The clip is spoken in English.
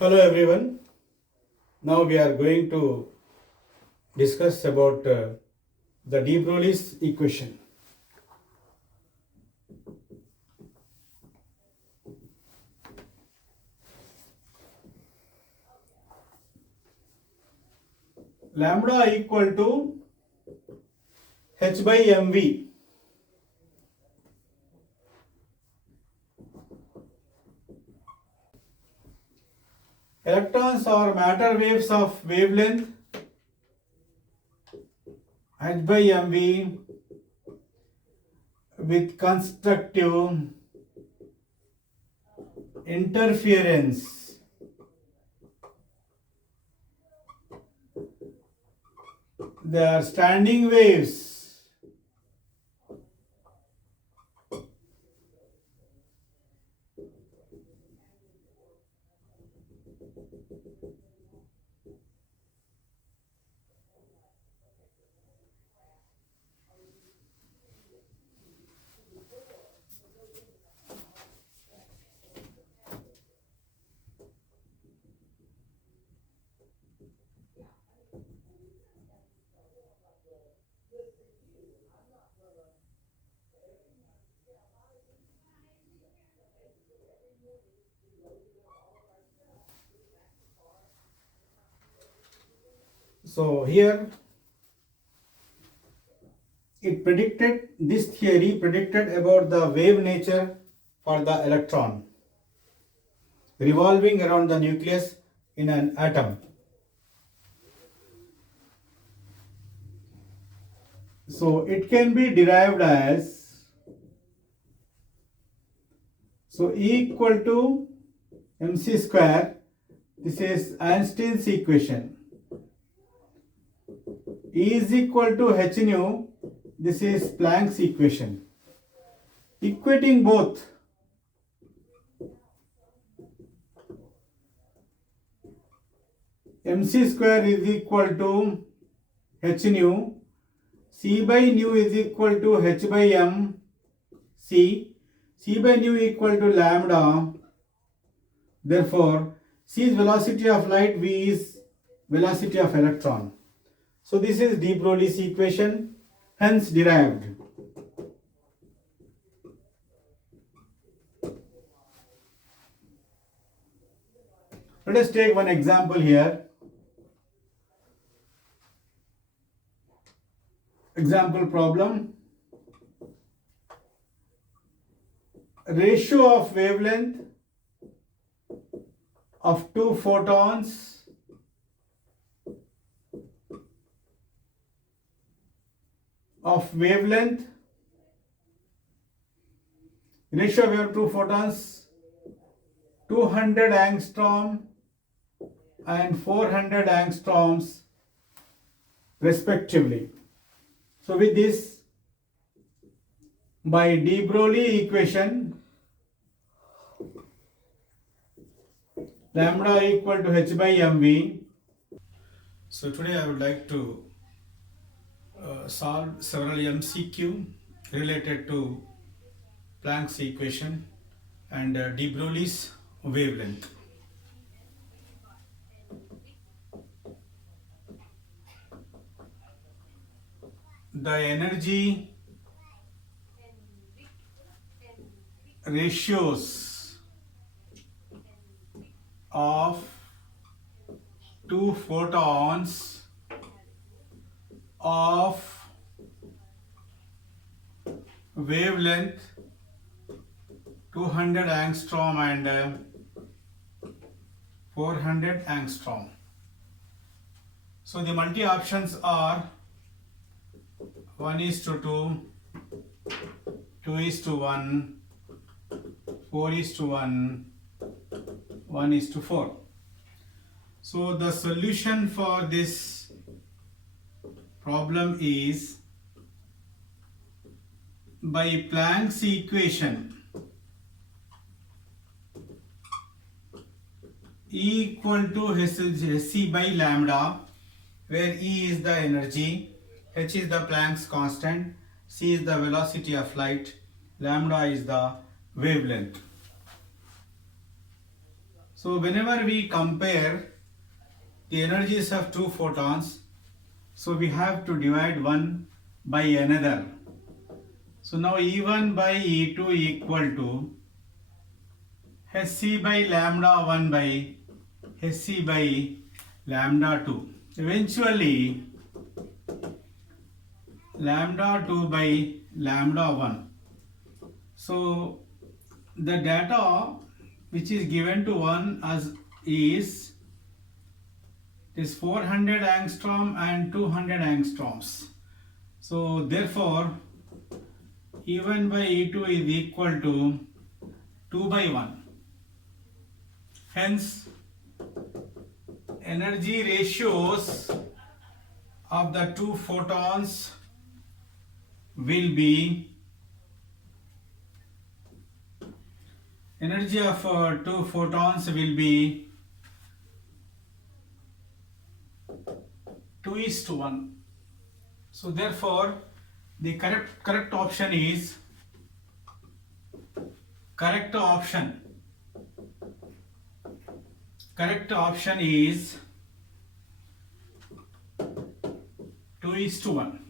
Hello everyone. Now we are going to discuss about the de Broglie's equation. Lambda equal to h by mv. Electrons are matter waves of wavelength h by mv with constructive interference. They are standing waves. So here this theory predicted about the wave nature for the electron revolving around the nucleus in an atom. So it can be derived as E equal to mc square. This is Einstein's equation. E is equal to h nu. This is Planck's equation. Equating both, mc square is equal to h nu, c by nu is equal to h by m c by nu equal to lambda. Therefore, c is velocity of light, v is velocity of electron. So this is de Broglie's equation, hence derived. Let us take one example here. Example problem. Ratio of wavelength of two photons of wavelength, ratio of two photons 200 angstrom and 400 angstroms respectively. So with this, by de Broglie equation, lambda equal to h by mv. So today I would like to solve several MCQ related to Planck's equation and de Broglie's wavelength. The energy ratios of two photons of wavelength 200 angstrom and 400 angstrom. So the multi options are 1:2, 2:1, 4:1, 1:4. So the solution for this problem is by Planck's equation, E equal to hc by lambda, where E is the energy, h is the Planck's constant, c is the velocity of light, lambda is the wavelength. So whenever we compare the energies of two photons, so we have to divide one by another. So now E1 by E2 equal to Hc by lambda 1 by Hc by lambda 2. Eventually lambda 2 by lambda 1. So the data which is given to one as is 400 angstrom and 200 angstroms. So therefore E1 by E2 is equal to 2 by 1. Hence energy ratios of the two photons will be energy of two photons will be 2:1. So therefore the correct option is correct option is 2:1.